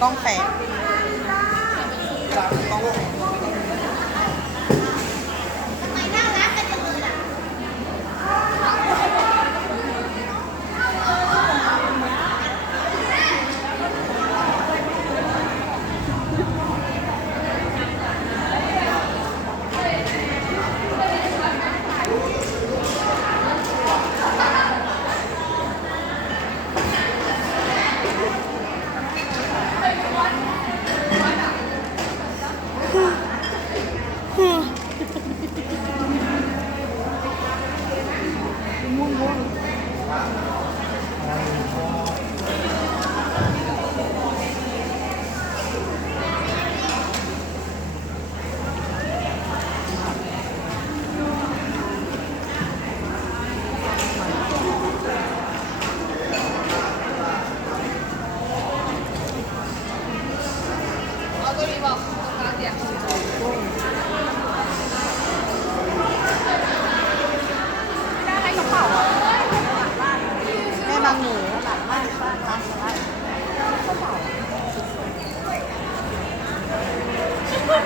กล้องแตกกล้องแตก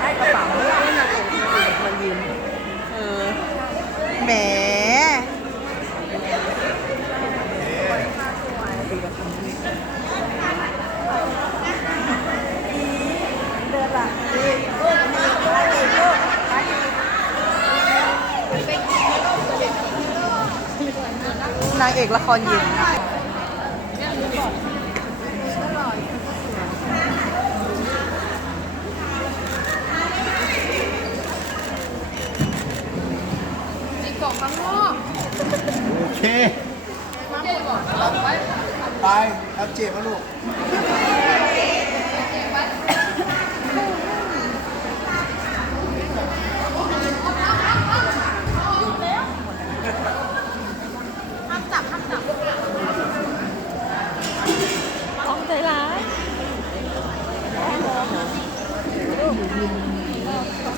ให้กระเป๋าให้นางเอกนางเอกมันยืมเออแหมนางเอกละครหญิง มีกล่องข้างนอก โอเค เจ๊บอกกล่อง ไปรับเจ็บนะลูกอ้อมใจร้าย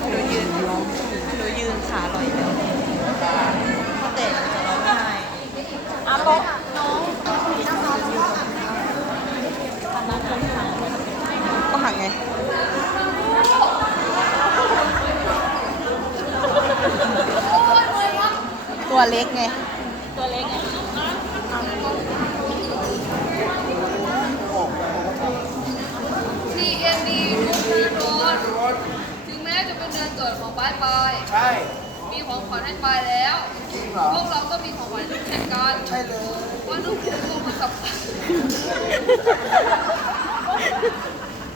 หนูยืนหนูยืนขาลอยเดียวถ้าเตะจะร้องไห้อาโปะน้องก็หักไง ตัวเล็กไง ตัวเล็กไงทีเอ็นดีทุกทีโดนถึงแม้จะเป็นเดือนเกิดของปายปายใช่ มีของขวัญให้ปายแล้ว จริงเหรอ พวกเราก็มีของขวัญให้เช่นกันใช่เลยว่านุ๊กคือคนสำคัญ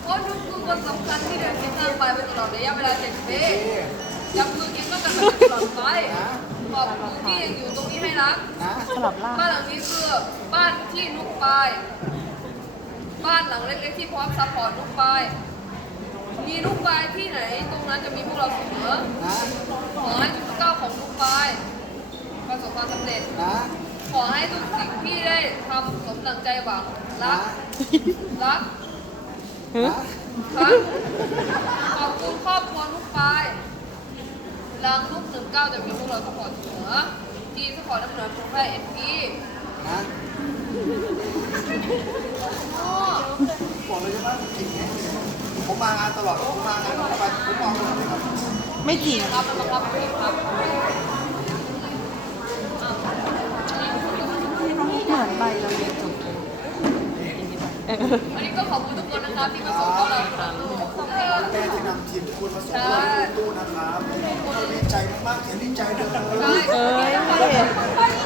ว่านุ๊กคือคนสำคัญที่เดินเคียงข้างปายไปตลอดระยะเวลาเจ็ดปียังมือเคียงข้างกันตลอดไปขอบคุณที่ยังอยู่ตรง นี้ให้รัก นะสลับล่างบ้านหลังนี้คือบ้านที่นุกปาย บ้านหลังเล็กๆที่พร้อมซัพพอร์ตนุกปาย มีนุกปายที่ไหน ตรงนั้นจะมีพวกเราเสมอนะขอให้ทุกก้าวของนุกปายประสบความสำเร็จ นะขอให้ทุกสิ่งที่ได้ทำสมดังใจหวัง รันะกรัก นะครับขอบคุณครอบครัวนุกปายรังนุกหนึ่งเก้าจะมีพวกเราซัพพอร์ตเสมอ ทีมซัพพอร์ตน้ำเหนือทุกแพร่เอ็นพีนะพ่อบอกเลยใช่ไหมจริงผมมางานตลอด ผมมางานตลอดไปผมมองเลยครับไม่จริงครับแล้วก็พี่ครับเหมือนใบเราเลยจบอันนี้ก็ขอบคุณทุก คนนะครับที่มาส่งพวกเราทุกคนเลยแม่ที่นำทีมทุกคนมาส่งเราที่ตู้นะครับเราดีใจมากๆเห็นดีใจเลยใช่เอ้ยขอบคุณ